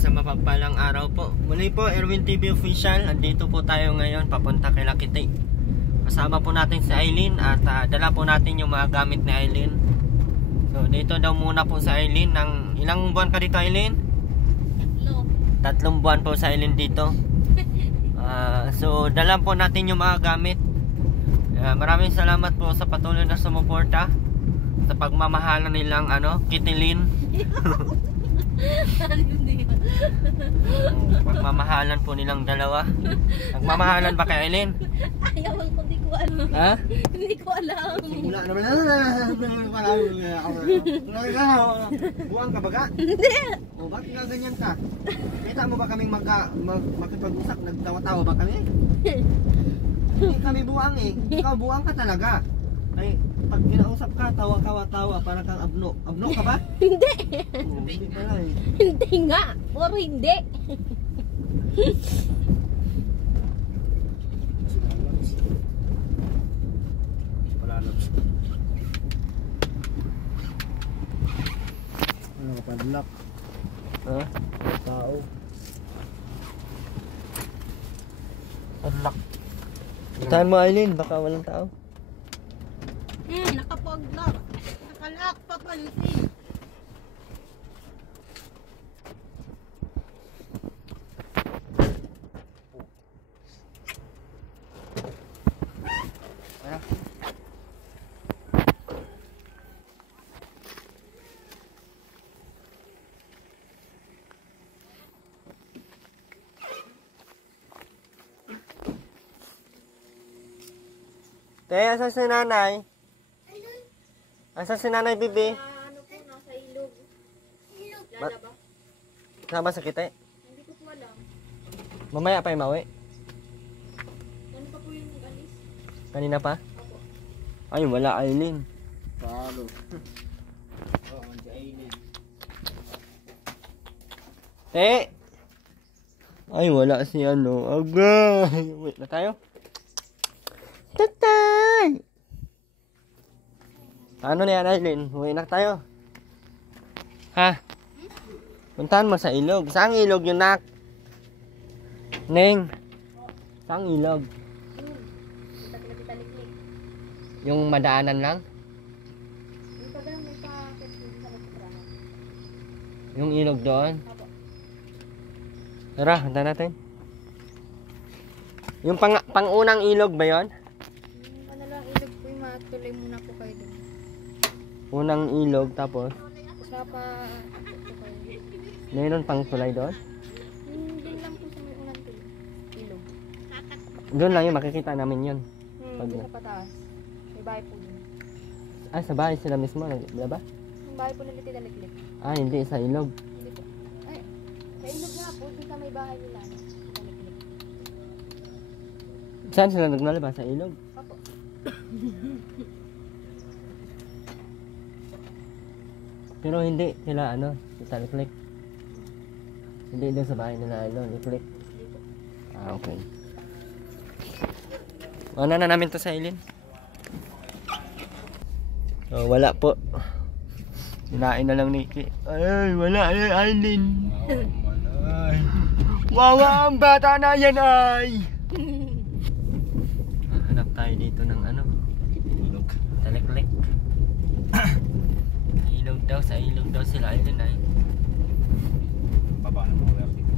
Isang mapagpalang araw po. Muli po, Erwin TV Official. Andito po tayo ngayon, papunta kay Lakiti. Kasama po natin si Aileen at dala po natin yung mga gamit ni Aileen. So dito daw muna po sa Aileen. Ilang buwan ka dito, Aileen? 3 buwan po sa Aileen dito. So dala po natin yung mga gamit. Maraming salamat po sa patuloy na sumuporta sa pagmamahalan nilang Kitilin. Pagmamahalan po nilang dalawa. Nagmamahalan ba kay Aileen? Ayaw ko, hindi ko alam. Ha? Hindi ko alam. Wala naman buwang ka baga? Hindi. O bakit nga ganyan ka? Kita mo ba kaming makipag-usap? Nagtawa-tawa ba kami? Hindi kami buwang eh. Ikaw buwang ka talaga. Ay, pag kinausap ka, tawa-tawa, para kang abno. Abno ka ba? Hindi. Hindi pala eh. Hindi nga. Or hindi. Ano ka padlock? Ha? Tao. Unlock. Tahan mo, Aileen, baka walang tao. Nakapag-lock. Nakalock pa pansin. Te, asan si nanay? Asan si nanay, bibi? Ano po, nasa ilog. Lalaba? Sama sa kite? Hindi ko po alam. Mamaya pa yung mawi? Ano pa po yung alis? Kanina pa? Opo. Ay, wala, Aileen. Talo. Oo, si Aileen. Te! Ay, wala si Agay! Wait na tayo? Tatay! Ano na yan, Aileen? Uwi na tayo. Ha? Puntahan mo sa ilog. Saan ilog yun, nak? Neng? Saan ilog? Yung madaanan lang? Yung pa ganun, may pa-ket sa nagpatrahan. Yung ilog doon? Opo. Tara, punta natin. Yung pangunang ilog ba yon? Ano lang, ilog po yung matuloy muna po kayo dun. Unang ilog, tapos Tapos mapa... mayroon pang tulay doon? Hindi lang po sa may unang ilog. Doon lang yung makikita namin yun. Doon sa pataas. May bahay po dun. Ah, sa bahay sila mismo, diba? Yung bahay po nila Tinaliklik. Ah, hindi, sa ilog. Hindi po. Ay, sa ilog nga po, sa may bahay nila. Tinaliklik. Saan sila naglalaba? Sa ilog? Opo. Pero hindi sila sa Liklik. Hindi doon sa bahay nila Liklik. Ah, okay. Ano na namin to sa Aileen? Oh, wala po. Hinain na lang ni Ki. Ay, wala Aileen. Wawa ang bata na yan ay. Hanap tayo dito ng ilog. Taliklik. Sa ilog daw sila Aileen ay. Baba na mo wala dito.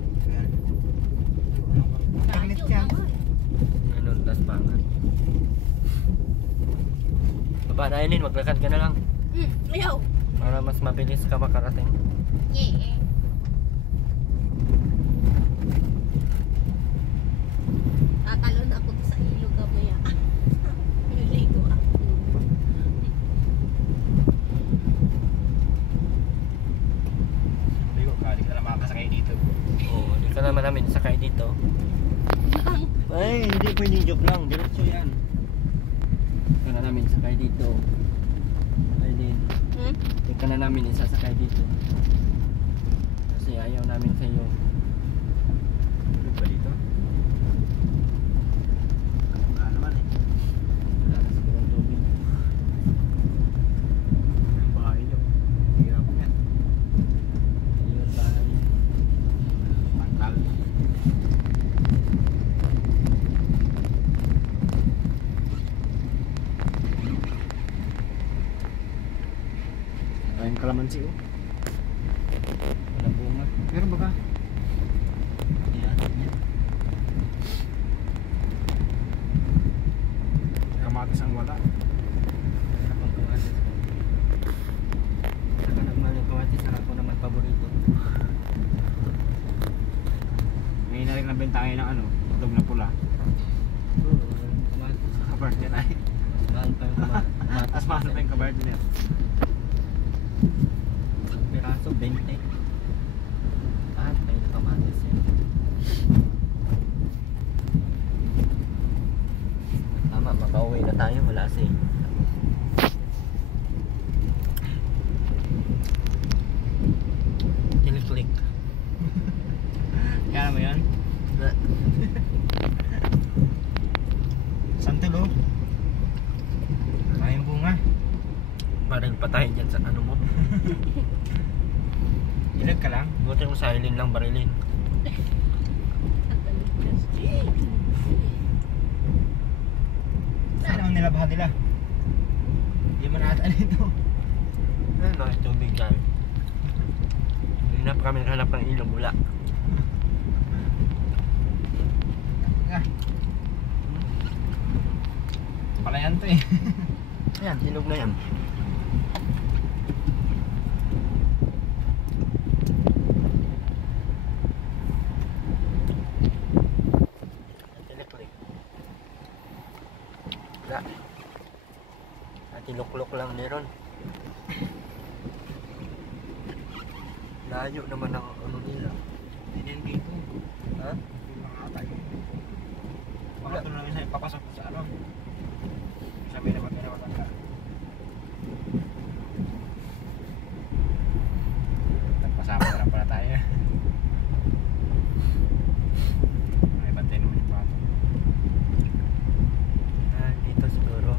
Pangit yan. Tas pangan. Baba na Aileen, maglakad ka na lang. Ayaw. Para mas mabilis ka makarating. Yeah. Tatalon ako sa ilog kamaya. Niligo ako. Di ka na makakasakay dito. Oo, hindi ka naman namin sakay dito. Ay, hindi pwedeng joke lang. Diretso yan. Hindi ka na namin sakay dito. Aileen, hindi ka na namin isasakay dito. Kasi ayaw namin sa iyo. Ano ba dito? Wala naman eh. Wala na sigurong tubig. Ang bahay nyo. Hirap yan. Ayun, bahay. kalamansi oh. Wala bunga. Meron ba ka? Yan. Yan. Kamatis ang wala. Wala pang kamatis. Saka nagmahal yung kamatis. Saka ako naman paborito. Ngayon na rin nabenta kayo ng ano, dog na pula. Oo, walang kamatis. Kabarte na eh. Mahal pa yung kamatis. Mas mahal pa yung kabarte na. Piraso, 20. Mahal pa yung kamatis yan. Tama, makauwi na tayo. Wala si Kilik-click. Kaya mo yan? Santulo. Mayang bunga. Baril pa tayo dyan sa ano mo. Ilag ka lang. Buti mo sa Eileen lang barilin. Saan naman nilabahan nila? Hindi man ata nito. Ayun, bakit tubig dyan? Hindi na pa kami nakahanap ng ilog, wala. Ah. Palayan to eh. Ayan, ilog na yan. Kilik-click. Wala. At iluklok lang meron. Layo naman ang ano nila. Hindi yan dito. Ha? Hindi mga atay. Baka ito na lang isa ipapasok sa ano. Sabi na magkanawagan ka. Nagpasama na lang pala tayo. May bantay naman yung bato. Ah, dito siguro.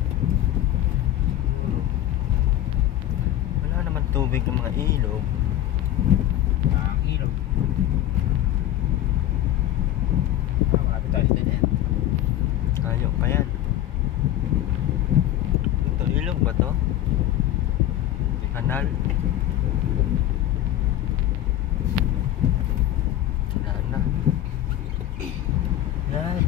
Wala naman tubig ng mga ilog. Ang ilog. Malapit tayo sa dead end. Layo pa yan. Ito, ilog ba to? Kanal. Wala na. Yan.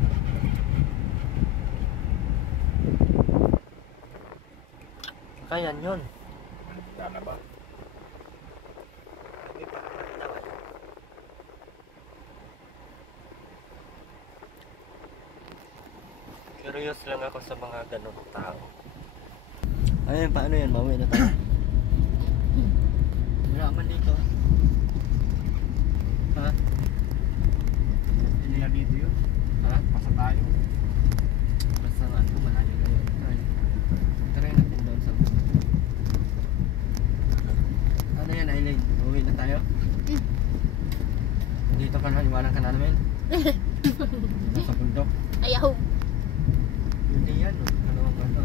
Kaya yun. Tama ba? Curious lang ako sa mga ganong tao. Ayun, paano yan? Mauwi na tayo. Wala man dito. Ha? Hindi na dito yun. Ha? Pasa tayo. Basta nga, malayo na yun. Ay, try natin doon sa... Ano yan, Eileen? Mauwi na tayo? Dito ka na, iwanan ka na namin. Dito sa bundok. Ayaw. Hindi yan, no? Ano ang ano?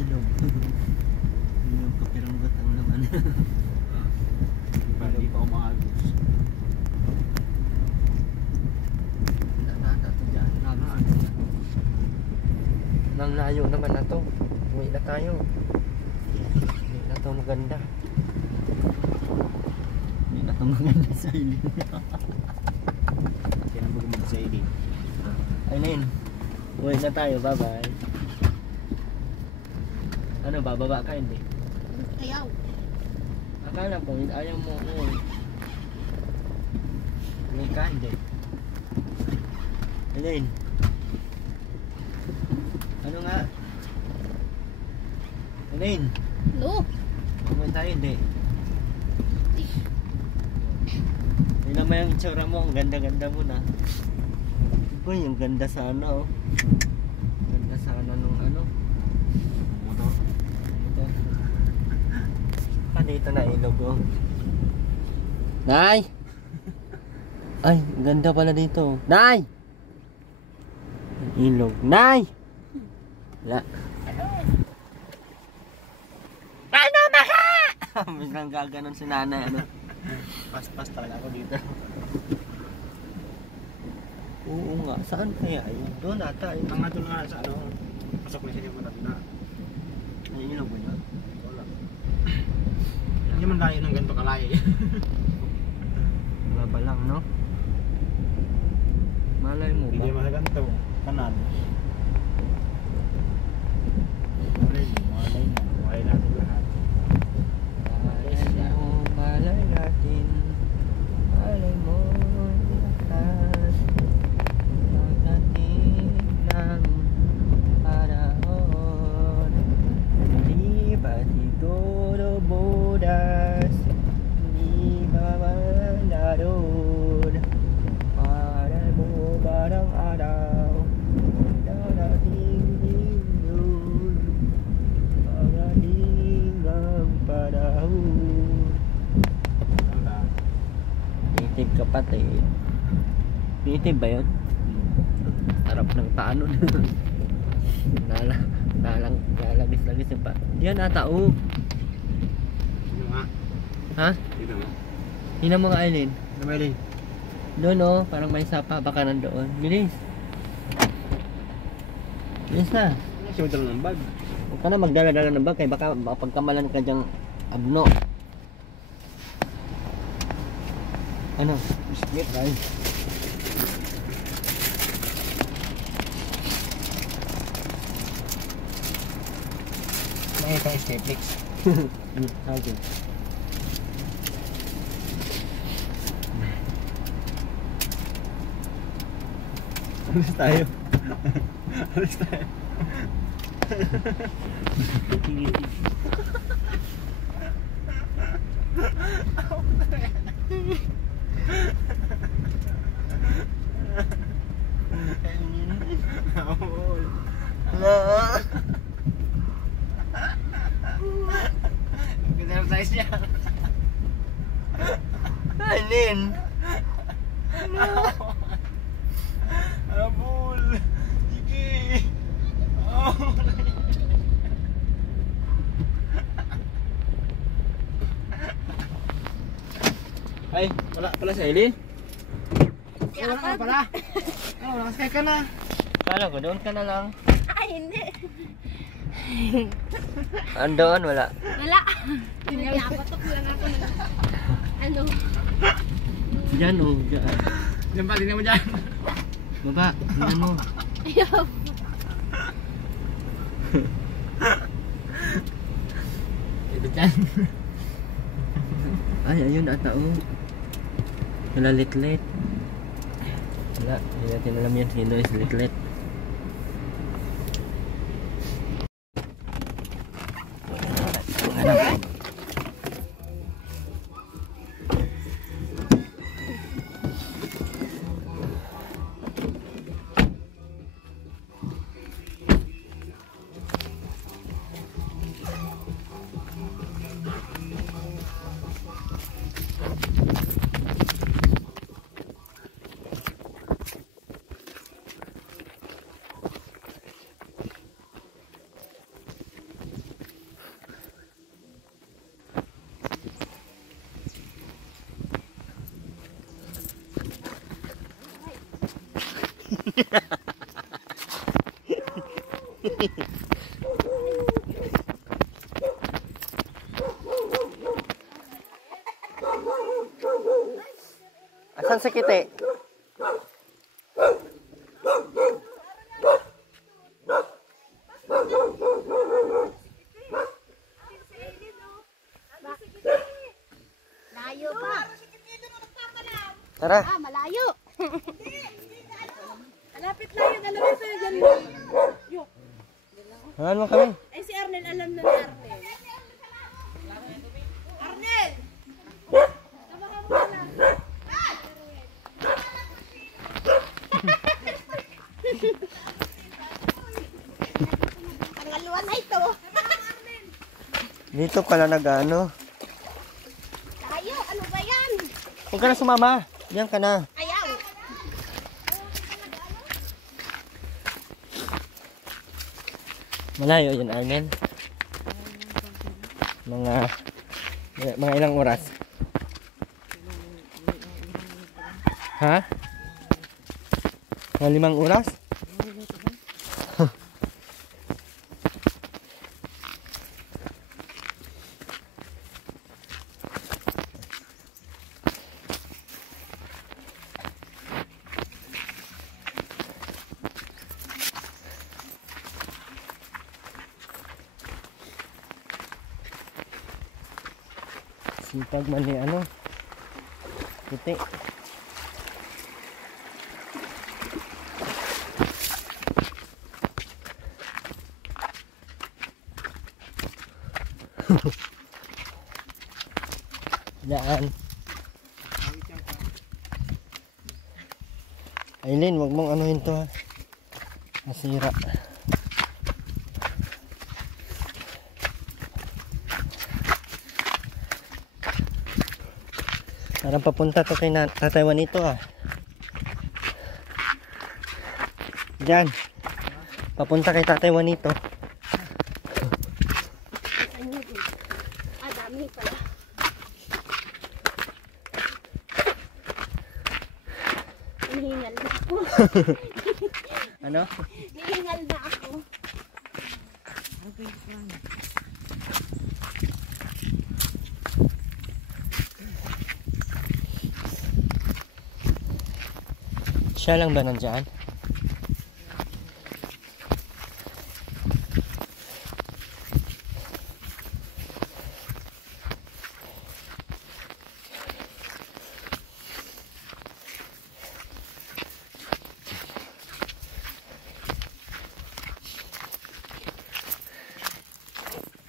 Ilog. Ilog ka piranggot ang naman. Hindi pa umagos. Ito dyan. Nang layo naman na to. Uwi na tayo. Hindi na to maganda. Hindi na to maganda sa ilin. Kinabog mo sa ili. Eileen, uwi na tayo. Bye-bye. Ano, bababa ka hindi? Ayaw. Akala ko, ayaw mo uwi. Uwi ka hindi. Eileen. Ano nga? Eileen, No. uwi tayo hindi. Hindi naman yung itsura mo. Ang ganda-ganda mo na. Uy, yung ganda sana oh. Ganda sana nung ano. Motor. Ito. Ah, dito na ilog oh. Nay! Ay, ang ganda pala dito. Nay! Ilog. Nay! Wala. Ano ba ka? Biglang gaganon si nanay, ano? Pas-pas talaga ako dito. Oo nga, saan kaya yun? Doon ata, yun. Ang doon nga sa ano, pasok na siya yung matanda. Ay, ilaw ba yun? Wala. Hindi man layo ng ganito kalayo. Wala ba lang, no? Malay mo Hindi ba? man sa ganito. Kanan. Malay mo, malay mo. Malay natin lahat. Malay mo, malay natin. Malay mo, lahat. Pagdating ng panahon, hindi ba siguro budas? Hindi ba malaroon? Para mo barang araw, darating din yun. Pagdating ang panahon. Wala. Native kapatid. Native ba yun? Harap ng paa nun. Nalagis-lagis yung pa. Yan ata, oh. Dito nga. Ha? Dito nga. Yun ang mga alin. Namalay. Doon, oh. Parang may sapa. Baka nandoon. Bilis. Bilis na. Siya magdala ng bag. Huwag ka na magdala-dala ng bag. Kaya baka pagkamalan ka dyang abno. Ano? Biskit, ay. May itong Staplex. Sabi. Alis tayo. Alis tayo. Ganda ng size niya. Alin? Abul. Sige. Oh. Ay, wala pala si Aileen. Wala ka pala. Oh, nakaskay ka na. Kala ko, doon ka na lang. Ay, hindi. Andoon, wala. Wala. Napatok lang ako ng ano. Diyan, oh. Diyan. Diyan pa, tingnan mo dyan. Baba, tingnan mo. Ayaw. Ito dyan. Ay, ayun ata, oh. Wala litlet. Wala, hindi natin alam yan. Sino is litlet. Asan si Kite? Layo pa. Tara. Ah, malayo. Malapit lang yun, alam mo sa'yo dyan. Hangan mo kami. Eh si Arnel, alam na ni Arnel. Arnel! Samahan mo na. Ang aluan na ito. Dito ka na nag-ano. Layo, ano ba yan? Huwag ka na sumama. Diyan ka na. Ayaw. Malayo yun, Arnel. Mga Mga ilang oras? Ha? Mga 5 oras? Sipag man ni ano, puti. Yan. Aileen, wag mong anuhin to ha. Masira. Parang papunta to kay Tatay Juanito ah. Diyan. Papunta kay Tatay Juanito. Dami pala. Hinihingal na ako. Ano? Hinihingal na ako. Siya lang ba nandyan?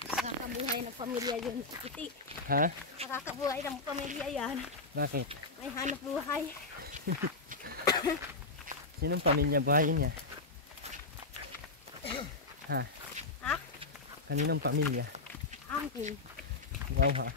Nakakabuhay ng pamilya yun, Kiti. Ha? Nakakabuhay ng pamilya yan. Bakit? May hanap buhay. Sinong pamilya buhayin niya? Ha? Ha? Kaninong pamilya? Akin. Wow ha?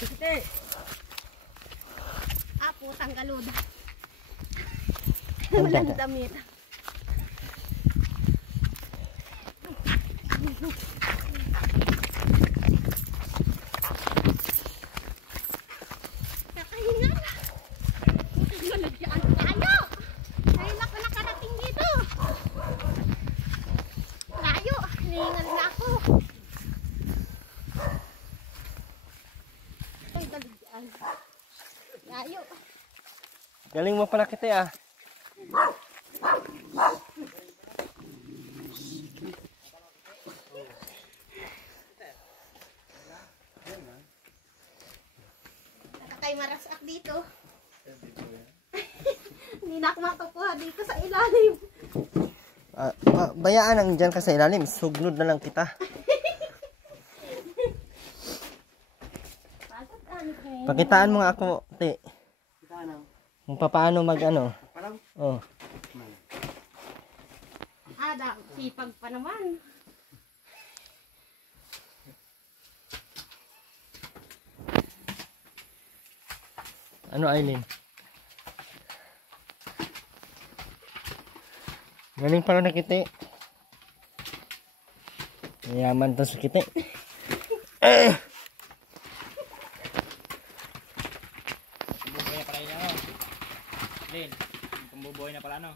Kiti. Putang galud. Walang damit. Kakahingan. Malagyan tayo. Dahil ako nakarating dito. Layo. Hinihingal na ako. Ay, talagyan. Layo. Galing mo pala kita ah. Nakakay marasak dito. Hindi na ako makakuha dito sa ilalim. Bayaan ang dyan ka sa ilalim. Sugnod na lang kita. Pakitaan mo nga ako, te. Kung paano mag ano. Oh. Sipag pa naman. Ano, Aileen? Galing pala na kiti. Mayaman to sa kiti. Bubuhay na pala yun ano. Lin, pumbubuhay na pala ano.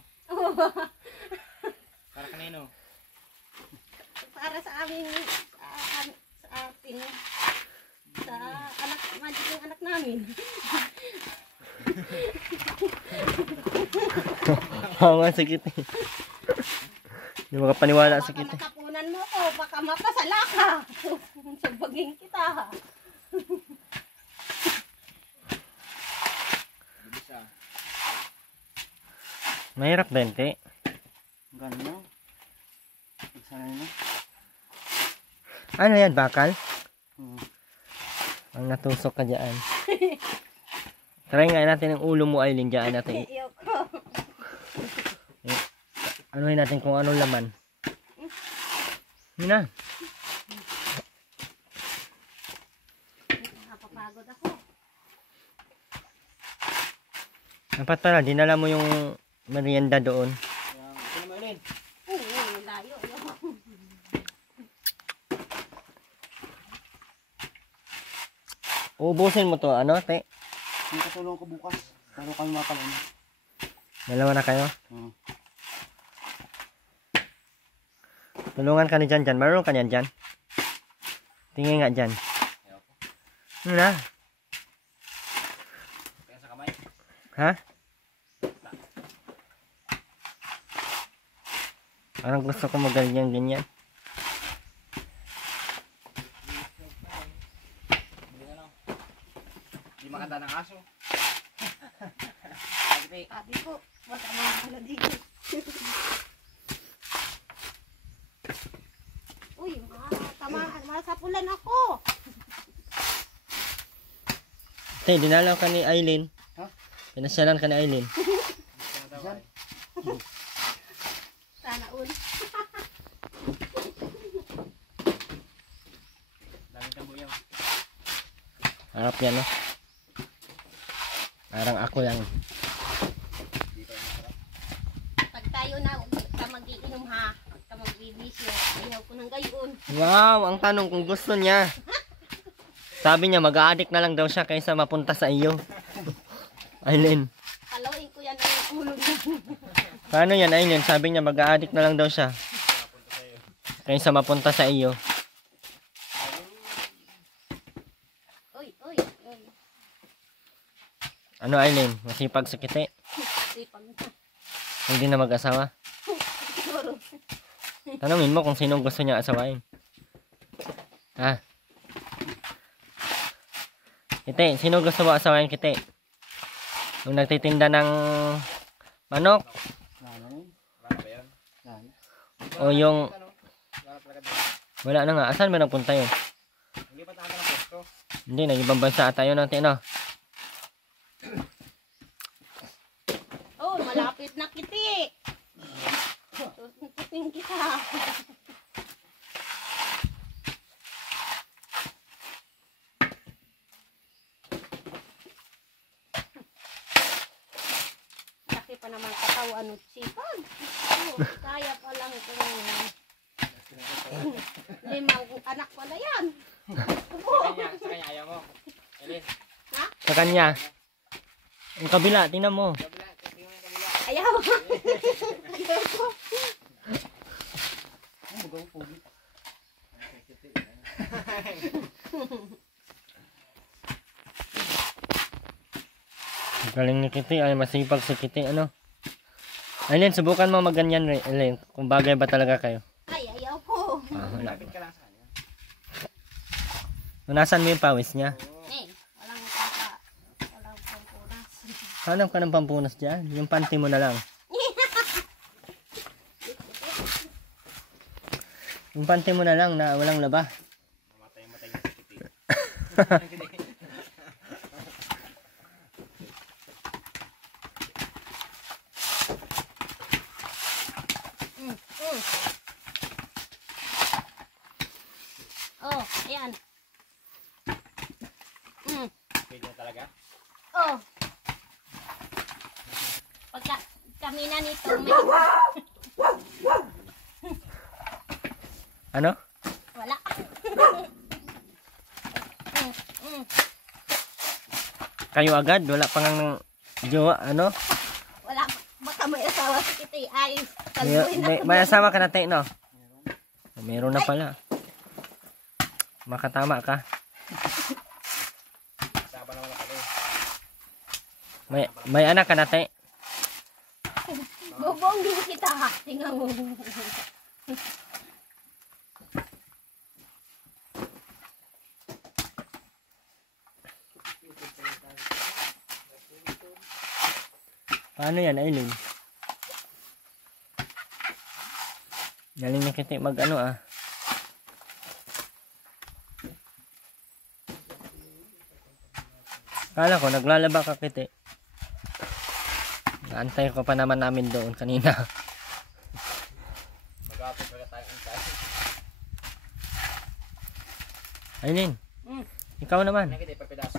Para kanino? Para sa amin, sa atin, sa anak, magic yung anak namin. Oo nga, sa kiti. Hindi makapaniwala sa Baka kiti. makapunan mo ko, baka mapasala ka. Sabagin kita. Bilis ah. Mahirap din, te. Ganyan. Sana na. Ano yan, bakal? Hmm. Ang natusok ka dyan. Try nga natin ang ulo mo, Aileen. Dyan natin. Ayoko. Anuhin natin kung anong laman. Yun na. Napagod ako. Dapat pala, dinala mo yung merienda doon. Sino mo yun? Oo, layo. Uubusin mo to, ano, te? May katulong ko bukas. Pero kami mapalun. Dalawa na kayo? Oo. Tulungan ka ni Jan Jan. Marunong ka niyan, Jan? Tingin nga, Jan. Ano na? Kaya sa kamay. Ha? Parang gusto ko ganyan. Di makanta ng aso. Sabi ko, baka mga pala dito. Uy, masapulan ako. Te, dinalaw ka ni Aileen. Ha? Pinasyalan ka ni Aileen. Sana all. Daming tabo yan. Harap yan, no? Parang ako yan. Pag tayo na ka mag-iinom ha, ka magbibisyo, ayaw ko ng gayon. Wow, ang tanong kung gusto niya. Sabi niya, mag-a-addict na lang daw siya kaysa mapunta sa iyo. Aileen. Kalawin ko yan ang ulo niya. Paano yan, Aileen? Sabi niya, mag-a-addict na lang daw siya kaysa mapunta sa iyo. Uy. Ano, Aileen? Masipag sa kiti? Sipag na. Hindi na mag-asawa? Siguro. Tanungin mo kung sino gusto niya asawain. Ha? Kiti, sino gusto mo asawain, Kiti? Yung nagtitinda ng manok? Lalo yun. Wala ba yan? Lalo. O yung... Wala talaga doon. Wala na nga. Asan ba nagpunta yun? Hindi pa tayo ng pwesto. Hindi, nag-ibang bansa tayo natin, no? Oh, malapit na kiti. Susuntutin kita. Laki pa naman katawan at sipag. Oh, kaya pa lang itong 5 anak pala yan. Sa kanya ayaw mo. Elin. Sa kanya. Ang kabila, tingnan mo. Kabila. Tingnan mo yung kabila. Ayaw. Ayaw ko. Ano mo gawin pogi? Ang galing ni Kiti. Ay, masipag si Kiti. Ano? Aileen, subukan mo magganyan, Aileen. Kung bagay ba talaga kayo. Ay, ayaw ko. Ah, wala. Lapit ka lang sa kanya. Nasaan mo yung pawis niya? Eh, walang pampunas. Hanap ka ng pampunas dyan. Yung panty mo na lang. Yung panty mo na lang na walang laba. Mamatay niya sa kiti. Oh, ayan. Pwede na talaga. Oh. Pagka kami na nito, may Ano? wala. Kayo agad? Wala pa ngang jowa, ano? Wala. Baka may asawa si Kitty. Ay, May, kalbuhin may, ako. may asawa ka na, te, no? Meron na pala. Makatama ka. Saba naman na kami. May anak ka na, te. Bubong din kita. Tingnan mo. Paano yan, Aileen? Galing na Kiti mag ano ah. Kala ko naglalaba ka, Kiti. Naantay ko pa naman namin doon kanina. Mag-aapit pala tayo ang tayo. Aileen, Mm. ikaw naman. Nakita ipapidaso.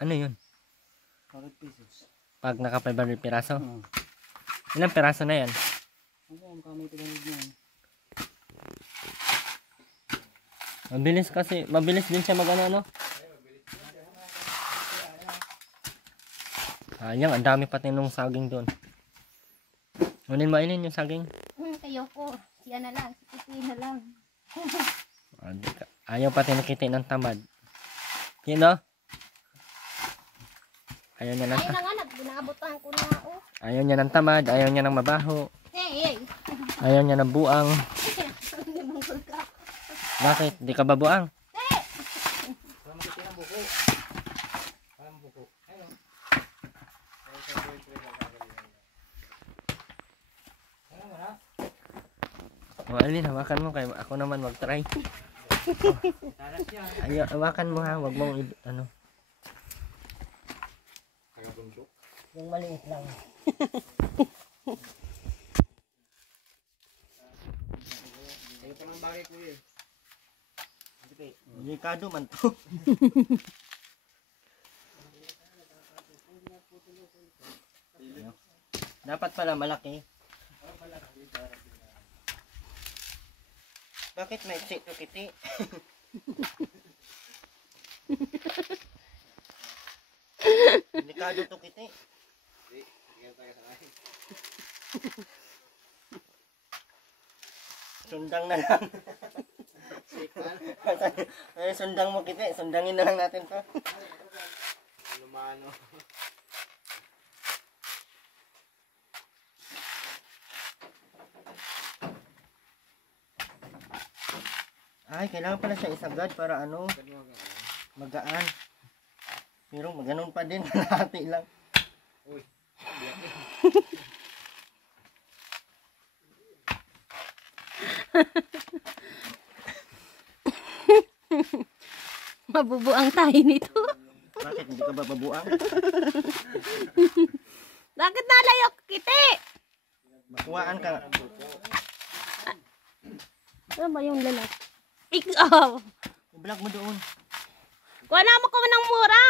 Ano yun? 100 pesos. Pag naka 500 piraso? Oo. Ilang piraso na yan? Ang kamay pinanood niyan. Mabilis din siya mag ano. Sayang, ang dami pati nung saging doon. Kunin mo Aileen yung saging. Kayo ko. Siya na lang. Si Kitty na lang. Ayaw pati nakita ng tamad. Sino? Ayaw niya ng Ayun na nga, binabutan ko na ako. Ayaw niya ng tamad, ayaw niya ng mabaho. Hey! Ayaw niya ng buang. Bakit? Di ka ba buang? O Alin, hawakan mo kaya ako naman mag-try. Ayaw, hawakan mo ha, wag mong ano. Yung maliit lang. Ayaw pa ng bagay kuya. Delikado man to. Dapat pala malaki. Bakit may check to Kitty? Delikado to Kitty. Sundang na lang. Ay, sundang mo Kitty. Sundangin na lang natin to. Lumano. Ay, kailangan pala siya isagad para ano, magaan. Pero maganon pa din, kalahati lang. Uy. Mabubuang tayo nito. Bakit hindi ka ba babuang? Bakit nalayok, Kitty? Makuhaan ka. Ano ba yung lalaki? Ikaw! I-vlog mo doon. Kuha na mo ko ng mura!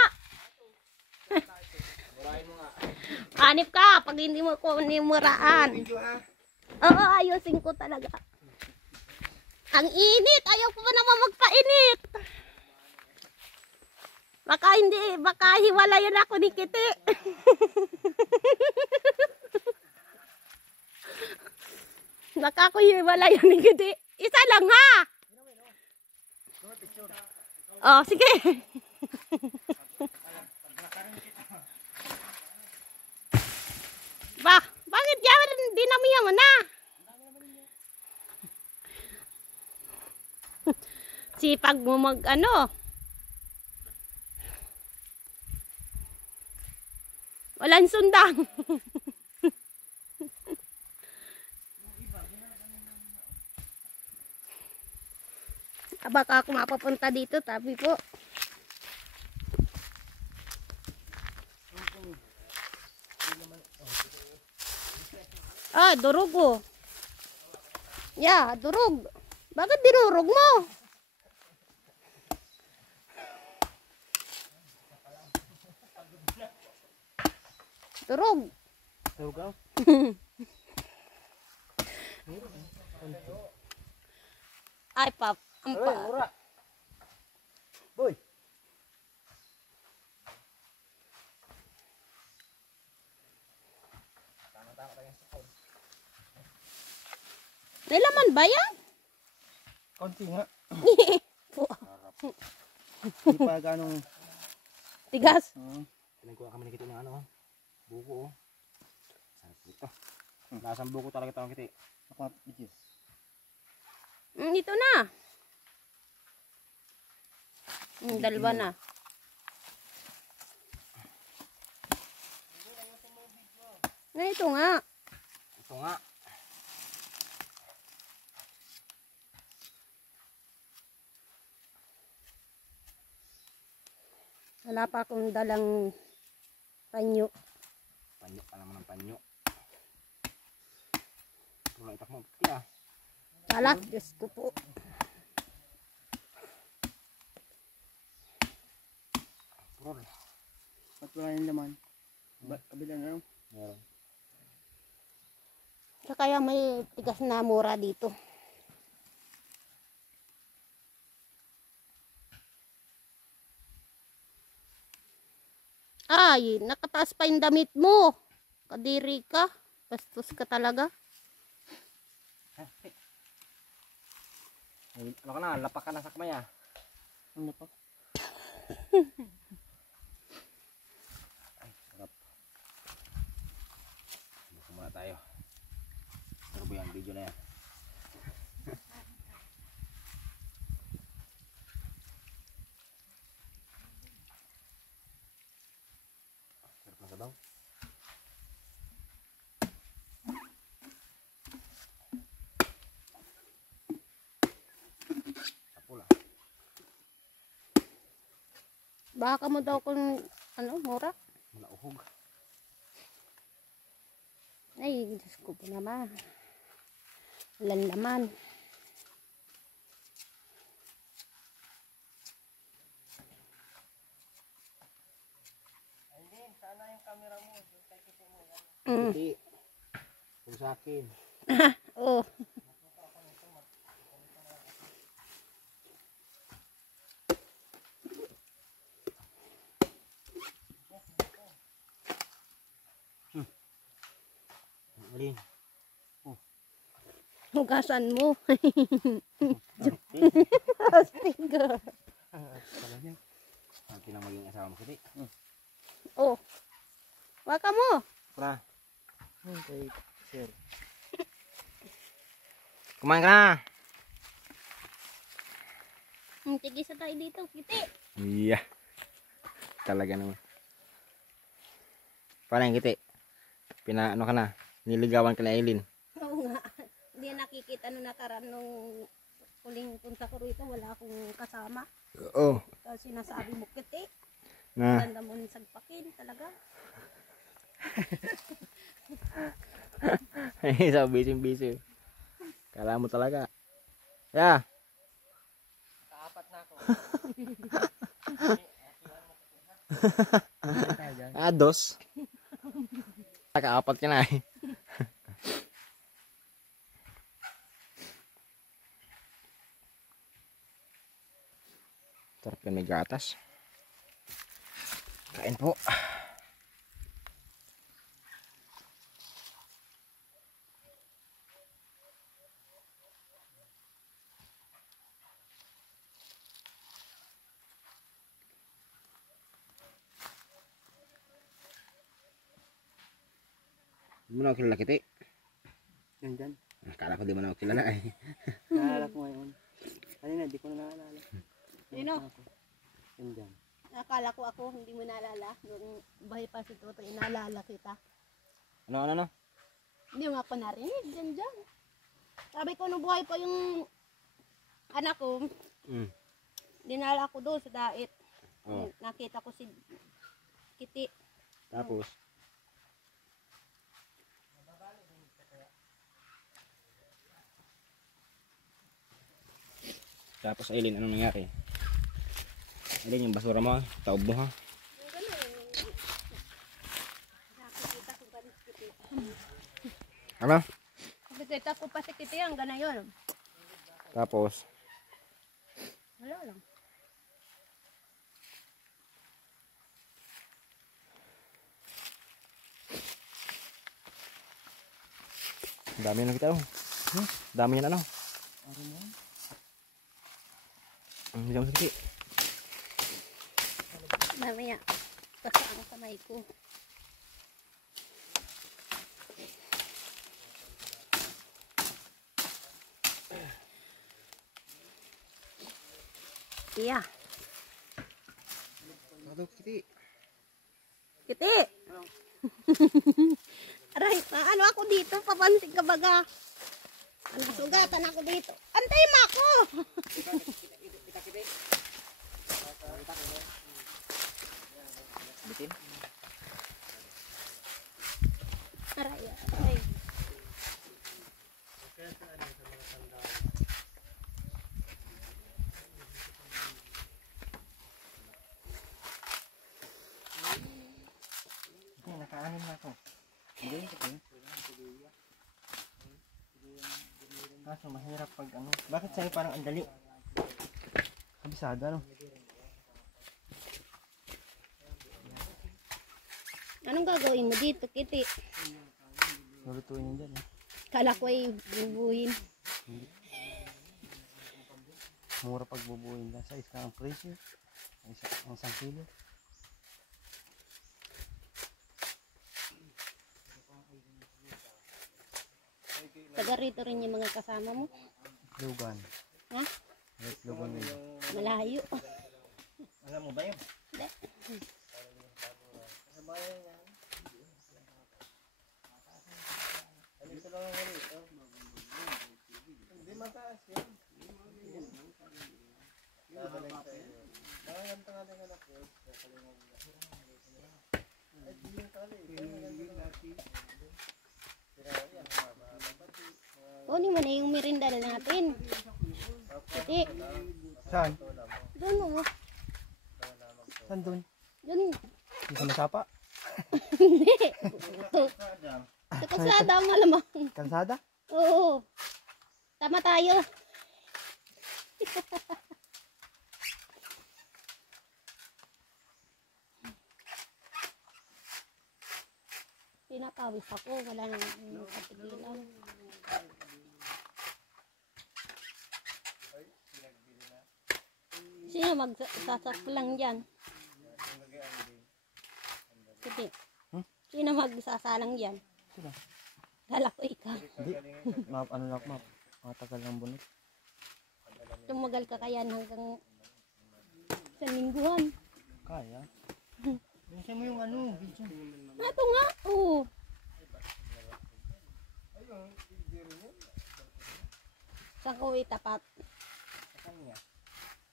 Hanip ka pag hindi mo ko muraan. Oo, ayusin ko talaga. Ang init! Ayaw ko pa naman magpainit! Baka hiwalayan ako ni Kitty. Baka ako hiwalayan ni Kitty. Isa lang ha! Oh, sige. Bakit yan? Dinamihan mo na. Sipag mo mag ano. Walang sundang. Baka ako mapapunta dito, tabi po. Ah, durog oh. Yeah, durog. Bakit dinurog mo? Durog. Durog ka? Ay, pap. Uy, mura. Boy. May laman ba yan? Konti nga. Po. Hindi pa ganong... Tigas. Pinagkuha kami ni Kitty ng ano, buko oh. Sarap dito. Lasang buko talaga ito ang Kitty. Ako video. Ito na. Dalawa na. Ito nga. Ito nga. Wala pa akong dalang panyo. Panyo pa naman ng panyo. Wala itak mo. Kitty ah. Wala, Diyos ko po. Kapor. At wala yung laman. Kabila na lang. Meron. So, kaya may tigas na mura dito. Ay, nakataas pa yung damit mo. Kadiri ka. Bastos ka talaga. Ano ka na? Lapak ka na sa kamay ah. Ano pa? Ay, sarap. Buka muna tayo. Sarap ba yung video na yan? Sarap na sabaw. Sapula. Baka mo daw kung ano, mura. Nauhog. Ay, Diyos ko po naman. Walang laman. Mm. Hindi. Kung sa akin. Oh. Alin? Hugasan mo. Finger. Kala niya. Atin ang maging asawa mo kasi. Oh. Waka mo. Pra. Okay, sir. Kumain ka na. Tigisa tayo dito, kiti. Iya. Talaga naman. Paano yung kiti? Ano ka na? Niligawan ka na Aileen. Oo nga. Hindi nakikita nung nakaraan nung huling punta ko rito. Wala akong kasama. Oo. Tapos sinasabi mo, kiti. Na. Ganda mo ng sagpakin talaga. Sa busy. Kala mo talaga. Yeah. Kaapat na ako. Dos. Kaapat ka na eh. Sarap yan, may gatas. Kain po. Hindi mo na ako kilala kiti. Yan dyan. Akala ko di mo na ako kilala eh. Naalala ko ngayon. Kanina, di ko na naalala. Sino? Yan dyan. Nakala ko ako, hindi mo naalala. Nung bahay pa si Toto, inaalala kita. Ano? Hindi mo ako narinig, dyan. Sabi ko, nung buhay pa yung anak ko, dinala ko doon sa dait. Oh. Nakita ko si Kiti. Tapos? Tapos Aileen, anong nangyari? Aileen, yung basura mo, taob mo ha? Nakikita ko galing si Kiti. Ano? Nakikita ko pa si Kiti, ang gana yun. Tapos? Wala lang. Dami na kita oh. Dami yan ano? Hindi mo sakit. Mamaya, basta ang kamay ko. Iya. Ano kiti? Kiti! Aray, ano ako dito? Papansin ka baga? Sugatan ako dito. Antay mo ako! Bitin? Aray, aray. Kaso mahirap pag ano. Bakit sa'yo parang andali? Kabisado ano? Anong gagawin mo dito, Kitty? Nalutuin yun dyan. Kala ko ay bubuhin. Mura pag bubuin lang. Size ka ang presyo. Ang 1 kilo. Taga rito rin yung mga kasama mo. Lugan. Ha? Lugan yun. Malayo. Alam mo ba yun? Hindi. Hindi mataas yun. Kunin mo na yung merindal natin. Kitty. Saan? Doon mo. Saan dun? Doon. Hindi ka masapa? Hindi. Sa kalsada malamang. Kansada? Oo. Tama tayo. Pinapawis ako. Wala nang kapigilan. Sino magsasaklang dyan? Hindi. Sino magsasalang dyan? Sino? Kala ko ikaw. Hindi. Map, ano lang map. Matagal ng bunot. Tumagal ka kaya hanggang sa lingguhan. Kaya. Minsan mo yung ano, video. Ito nga. Oo. Saan ko itapat? Saan niya?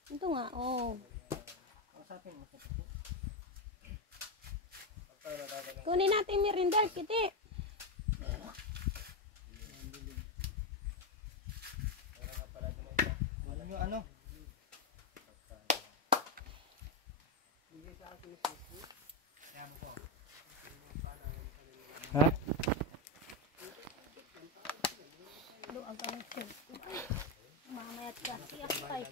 Ito nga. Oo. Kausapin mo sa Kunin natin merindal, Kitty. Alam nyo ano? Ha? Doon ka ng mamayat ka. Ay.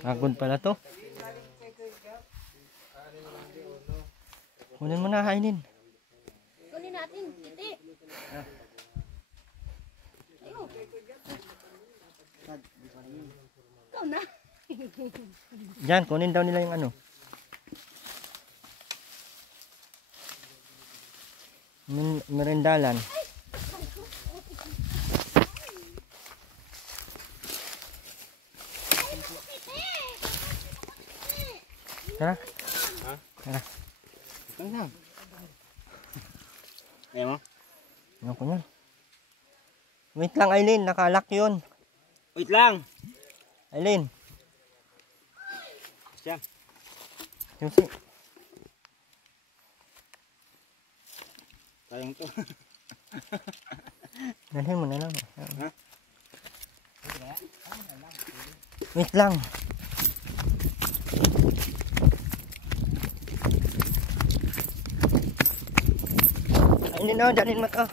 Agod pala to. Kunin mo na, kainin. Kunin natin, Kitty. Ayun. Ikaw na. Diyan, kunin daw nila yung ano. Merindalan. Tara. Ha? Tara. Ito na. Ayaw mo? Ano ko yan? Wait lang, Aileen. Nakalock yun. Wait lang! Aileen. Siya. Yung si... Sayang to. Dalhin mo na lang. Ha? Wait lang. Aileen, oh, dalhin mo to.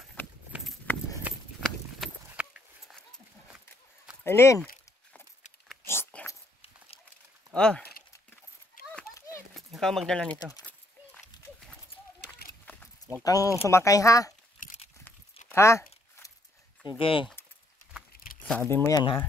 Aileen. Shh. Oh. Ikaw magdala nito. Huwag kang sumakay, ha? Ha? Sige. Sabi mo yan, ha?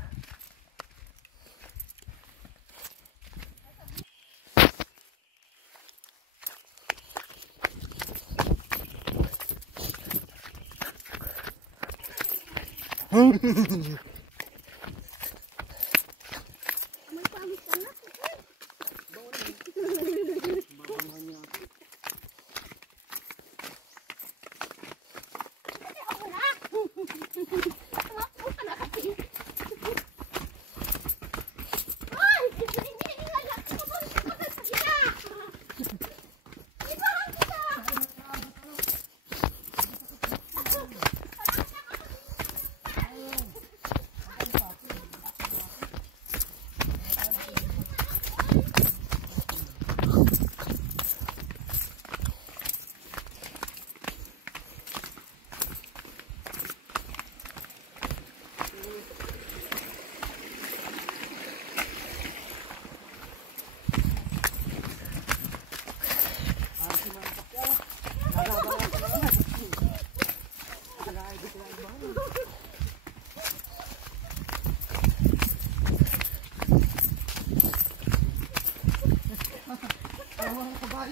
Ako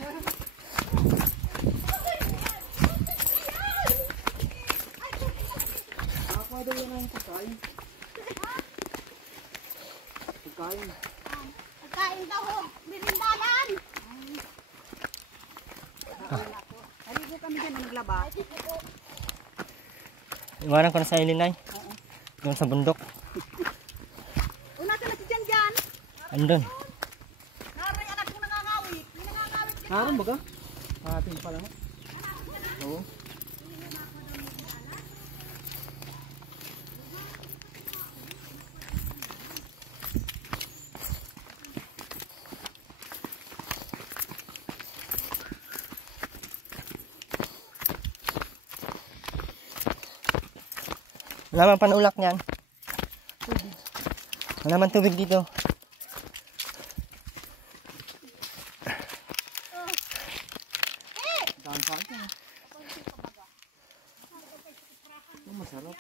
daw yan ang pagkain. Pagkain. Pagkain daw ho. Birindalan. Haligo kami dyan, naglaba. Iwanan ko na sa Eileen, Nay. Doon sa bundok. Una ka na si Jan Jan. Andun. Naray anak ko nangangawit. May nangangawit. Naroon ba ka? Ating pala mo. Oo. Wala man panulak niyan. Wala man tubig dito. Daan sa akin. Masarap.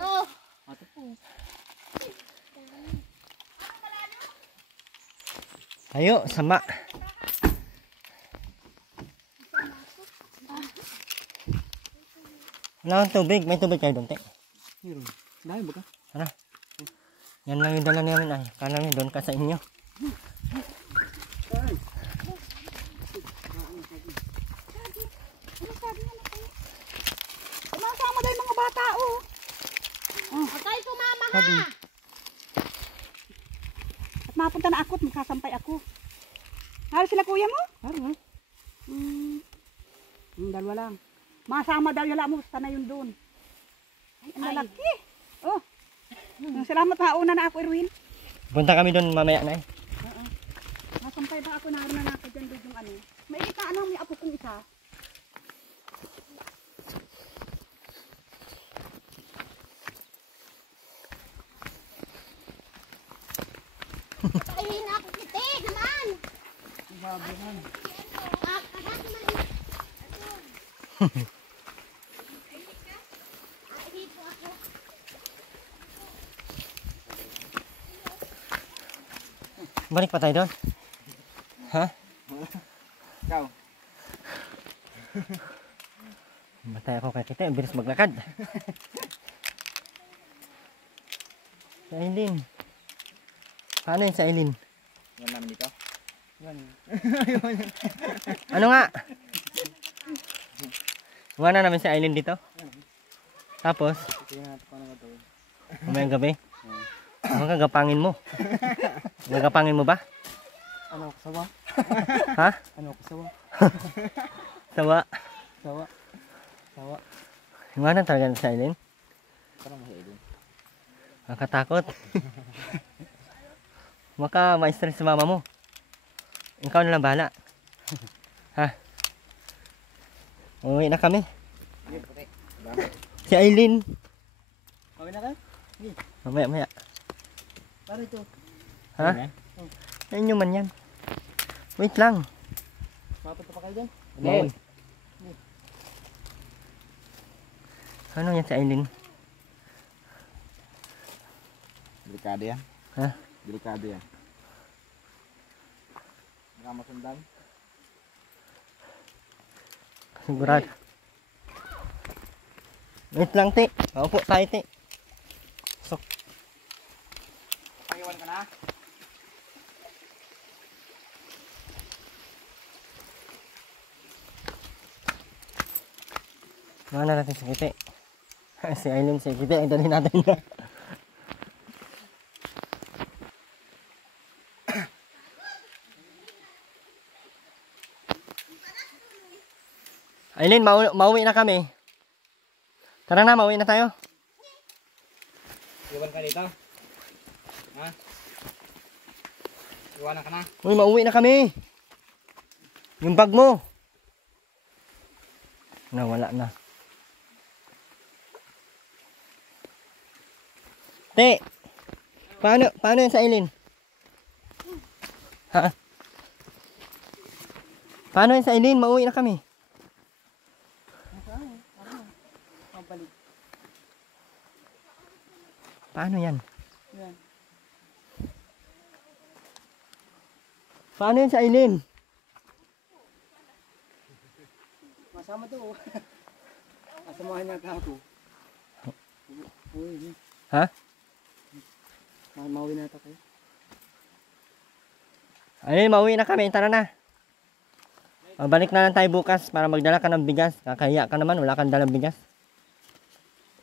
Oh. Ate po. Ayo, sama. Wala kang tubig. May tubig kayo doon, te. Meron. Dahil ba ka? Tara. Yan lang yung dala namin ay. Kala namin doon ka sa inyo. Ay. Sumasama daw yung mga bata, oh. Patay sumama ha. Sabi. At mapunta na ako at magsasampay ako. Halo sila kuya mo? Meron. Dalawa lang. Masama daw yung mo, sana yun doon. Ay, ang lalaki. Oh. Salamat ha, una na ako, Erwin. Punta kami doon mamaya na eh. Masampay ba ako, naroon na ako dyan doon yung ano. May kita ano, may apo kong isa. Ay, ako kiti naman. Balik pa tayo doon. Ha? Ikaw. Matay ako kay kita. Bilis maglakad. Si Eileen. Paano yun sa Eileen? Yan namin dito. Ano nga? Iwanan namin si Eileen dito. Tapos, Tingnan natin paano ito. mamayang gabi. Ang gagapangin mo. Gagapangin mo ba? Ano ako sawa? Ha? Ano ako sawa? Sawa. Sawa. Sawa. Iwanan talaga si Eileen. Parang mahilig. Nakakatakot. Baka ma-stress si mama mo. Ikaw na lang bahala. Ha? Uwi na kami. Si Eileen. Okay na ka? Mamaya. Para ito. Ha? Ayun yung man yan. Wait lang. Mapunta pa kayo dyan? Bawal. Ano yan si Eileen? Delikado yan. Ha? Delikado yan. Baka masundan. Sigurado. Wait lang, te. Maupo tayo, te. Sok. Pakiwan ka na. Mana natin si Kite. Si Eileen, si Kite. Ay, dali natin na. Eileen, mauwi na kami. Tara na, mauwi na tayo. Iwan ka dito. Ha? Iwanan ka na. Uy, mauwi na kami. Yung bag mo. Nawala na. Te, paano yun sa Eileen? Ha? Paano yun sa Eileen? Mauwi na kami. Paano yan? Yan. Paano yun sa Eileen? Asamahan niya ako. Uy, Ha? mauwi na ata kayo. Ayun, mauwi na kami. Tara na. Balik na lang tayo bukas para magdala ka ng bigas. Kakahiya ka naman, wala kang dalang bigas.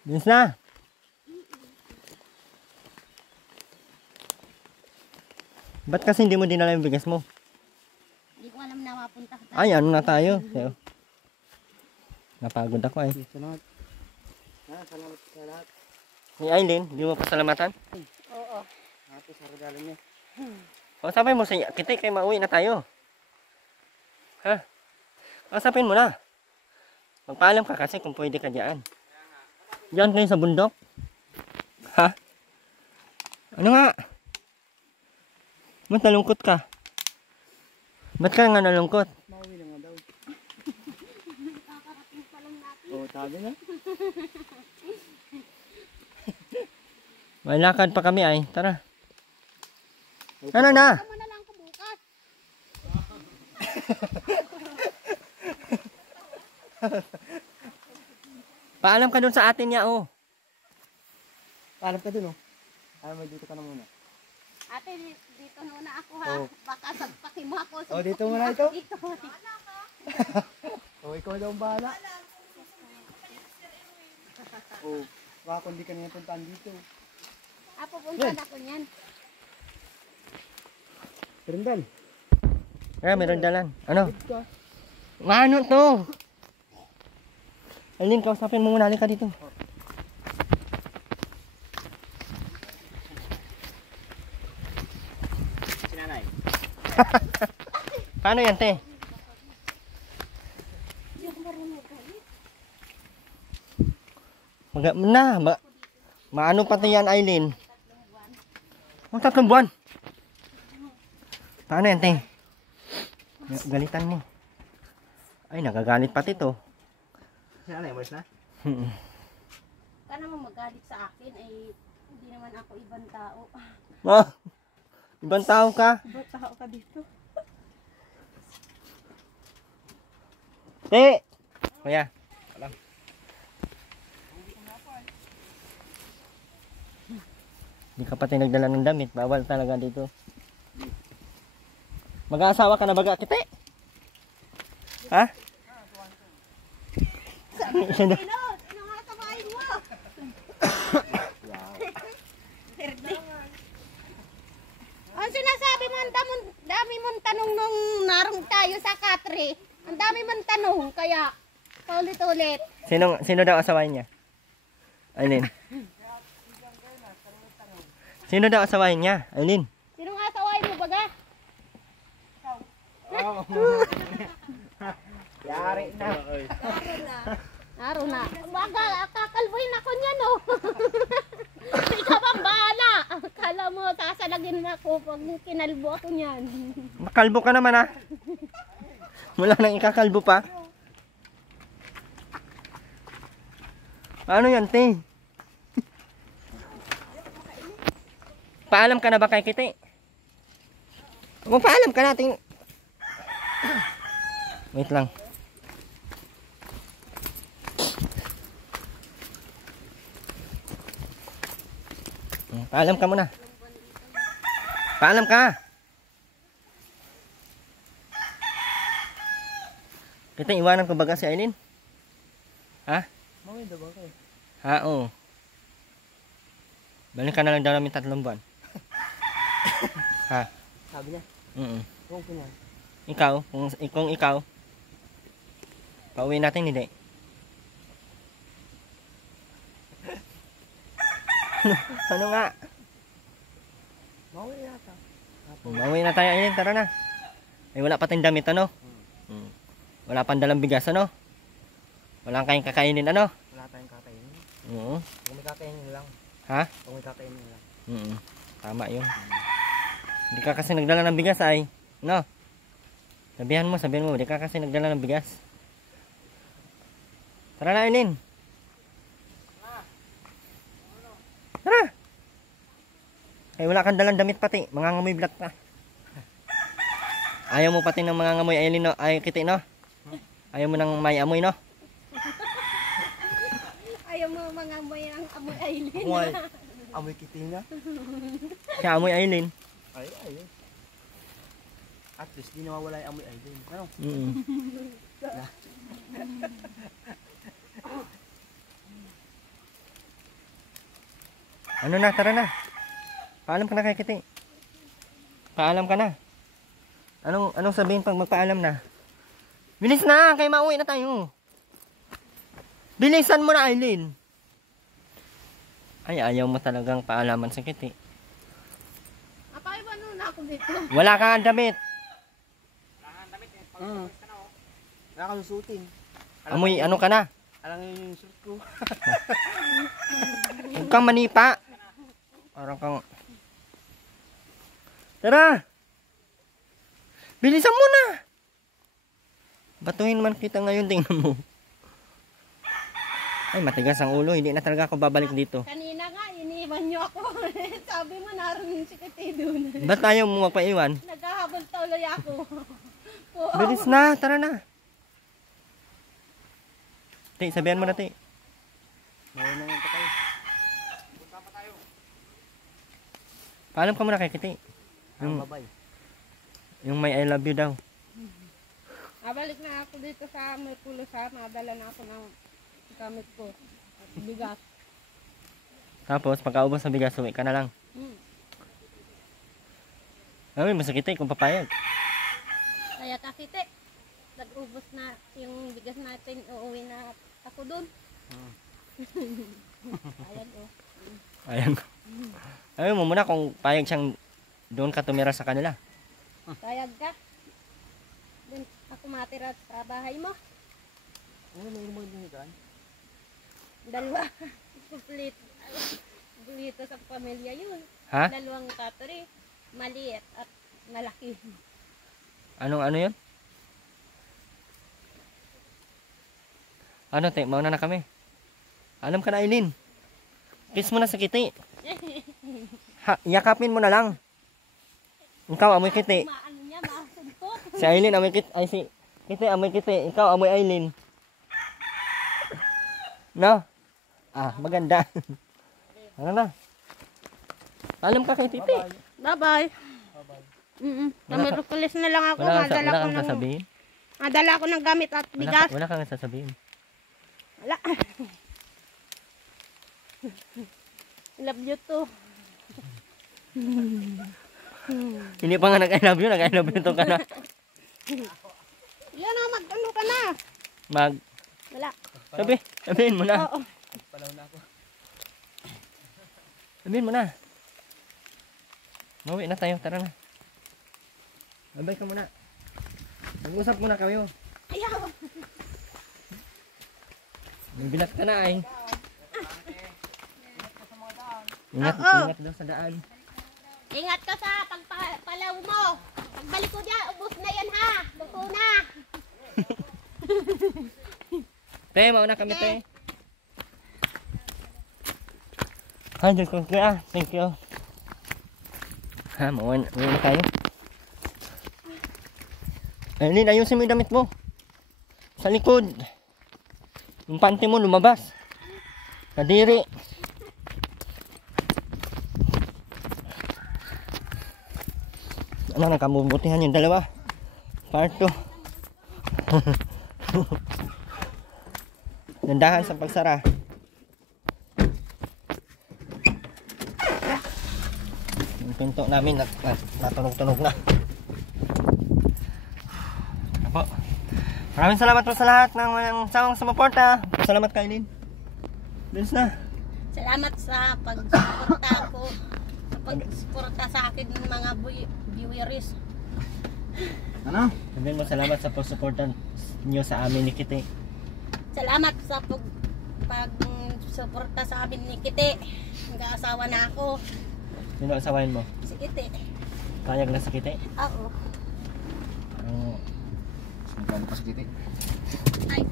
Bilis na. Ba't kasi hindi mo dinala yung bigas mo? Hindi ko alam na mapunta ka. Ay, ano na tayo? So, napagod ako eh. Salamat. Salamat sa lahat. Ni Aileen, hindi mo pasalamatan? Oo. Ate, sa regalo niya. O, sabihin mo sa Kitty, kay mauwi na tayo. Ha? O, sabihin mo na. Magpaalam ka kasi kung pwede ka diyan. Diyan kayo sa bundok? Ha? Ano nga? Ba't nalungkot ka? Ba't ka nga nalungkot? Mauwi na nga daw. Oo, tabi na. May lakad pa kami ay. Tara. Ano na? Tama na lang ko bukas. Paalam ka dun sa atin niya, oh. Paalam ka dun, oh. Ay, dito ka na muna. Ate, dito muna ako ha. Oo. Baka sagpakin mo ako. Oh, dito muna ito? Dito. Oh, ikaw daw ang bahala. Oh, baka kung di ka na puntaan dito. Pupunta na ako niyan. Perindal. Kaya meron dalan. Ano? Dito ka. Ano to? Aileen, kausapin mo muna. Halika dito. Sinanay. Paano yan, te? Maano pati yan, Aileen? Oh, 3 buwan. Paano yan, te? Galitan mo. Ay, nagagalit pati to. Sinanay, umalis na? Ka naman magalit sa akin ay hindi naman ako ibang tao. Oh, ibang tao ka. Ba't tao ka dito? Te! Kuya. Hindi ka pati nagdala ng damit. Bawal talaga dito. Mag-aasawa ka na baga, Kite? Ha? Sino nga sa bahay mo? Ang sinasabi mo, ang dami mong tanong nung narong tayo sa Katri. Ang dami mong tanong, kaya paulit-ulit. Sino daw asawain niya? Aileen. Sino daw asawain niya? Aileen. Sino nga sawain mo baga? Yari na. Araw na. Baga, kakalbuhin ako niyan, oh. Ikaw ang bahala. Akala mo, sasalagin mo ako pag kinalbo ako niyan. Makalbo ka naman, ha? Wala nang ikakalbo pa. Ano yan, te? Paalam ka na ba kay Kite? Kung paalam ka natin. Wait lang. Paalam ka muna. Paalam ka. Kita iwanan ko baga si Aileen. Ha? Mauwi daw ba kayo? Ha, oo. Balik ka na lang daw namin 3 buwan. Ha? Sabi niya. Oo. Huwag ko niyan. Ikaw, kung ikaw, pauwi natin hindi. Ano nga? Mauwi yata. Mauwi na tayo, Aileen, tara na. Ay, wala pa tayong damit, ano? Wala pang dalang bigas, ano? Wala kayong kakainin, ano? Wala tayong kakainin. Oo. Kung may kakainin lang. Ha? Kung may kakainin lang. Tama yun. Hindi ka kasi nagdala ng bigas, ay. No? Sabihan mo, hindi ka kasi nagdala ng bigas. Tara na, Aileen. Tara. Ay, wala kang dalang damit pati. Mangangamoy black pa. Ayaw mo pati ng mangangamoy, Aileen, no? Ay, Kiti, no? Ayaw mo ng may amoy, no? mga amoy ang amoy Aileen. Amoy. Amoy kiting na. Siya amoy Aileen. Ay. At least di nawawala yung amoy ay din. Ano? Ano na, tara na. Paalam ka na kay Kitty. Paalam ka na. Anong sabihin pag magpaalam na? Bilis na, kay mauwi na tayo. Bilisan mo na, Aileen. Ay, ayaw mo talagang paalaman sa Kitty. Apaiwan na ako dito. Wala kang damit. Wala kang susutin. Amoy, ano ka na? Alam yung suit ko. Huwag kang manipa. Parang kang... Tara! Bilisan mo na! Batuhin man kita ngayon, tingnan mo. Ay, matigas ang ulo. Hindi na talaga ako babalik dito. Kanina nga, iniwan niyo ako. Sabi mo, naroon si Kitty doon. Ba't ayaw mo magpaiwan? Naghahabol tuloy ako. Bilis na, tara na. Ti, sabihan mo na, Ti. Mayroon na yun pa tayo. Paalam ka muna kay Kitty. Bye-bye. Yung may I love you daw. Abalik na ako dito sa Merkulo sa madala na ako ng gamit ko. At bigas. Tapos, pagkaubos sa bigas, uwi ka na lang. Ay, mas Kitty kung papayag. Kaya Kitty, nag-ubos na yung bigas natin, uuwi na ako doon. Ayan o. Ayan ko. Ayaw mo muna kung payag siyang doon ka tumira sa kanila. Kayag ka. Doon ako matira sa bahay mo. Ano mayroon mo yung higaan? Dalawa. Bulito sa pamilya yun. Ha? Dalawang tatore. Maliit at malaki. Ano yun? Ano, Te? Mauna na kami. Alam ka na, Aileen. Kiss mo na sa Kitty. Yakapin mo na lang. Ikaw, amoy Kitty. Maano niya, masuntok. Si Aileen, amoy Kitty. Ay, si Kitty, amoy Kitty. Ikaw, amoy Aileen. No? Ah, maganda. Ano na? Alam ka kay Titi. Bye-bye. Merkulis na lang ako. Wala kang sasabihin? Madala ko ng gamit at bigas. Wala kang sasabihin. Wala. Love you too. Hindi pa nga nag-I love you. Nag-I love you to ka na. Yan na, mag-ano ka na. Wala. Sabihin mo na. Oo. Sabihin mo na. Mauwi na tayo. Tara na. Babay ka muna. Mag-usap muna kayo. Ayaw. May bilat ka na ay. Ingat daw sa daan. Ingat ka sa pagpalaw mo. Pagbalik ko dyan, ubos na yan ha. Luto na. Te, mauna kami, te. Ay, Diyos ko, kuya. Thank you. Ha, mauwi na tayo. Aileen, ayusin mo yung damit mo. Sa likod. Yung panty mo lumabas. Kadiri. Ano, nagkamubutihan yung dalawa. Part 2. Nandahan sa pagsara. Yung pinto namin natunog-tunog na. Apo. Maraming salamat po sa lahat ng samang sumuporta. Salamat kay Aileen. Bilis na. Salamat sa pagsuporta ko. Sa pagsuporta sa akin ng mga viewers. Ano? Sabihin mo salamat sa pagsuporta niyo sa amin ni Kitty. Salamat sa pagsuporta sa amin ni Kitty. Nag-aasawa na ako. Sino ang asawahin mo? Si Kitty. Kayag na sa Kitty? Oo. Oo. Sumigano pa sa Kitty. Ay.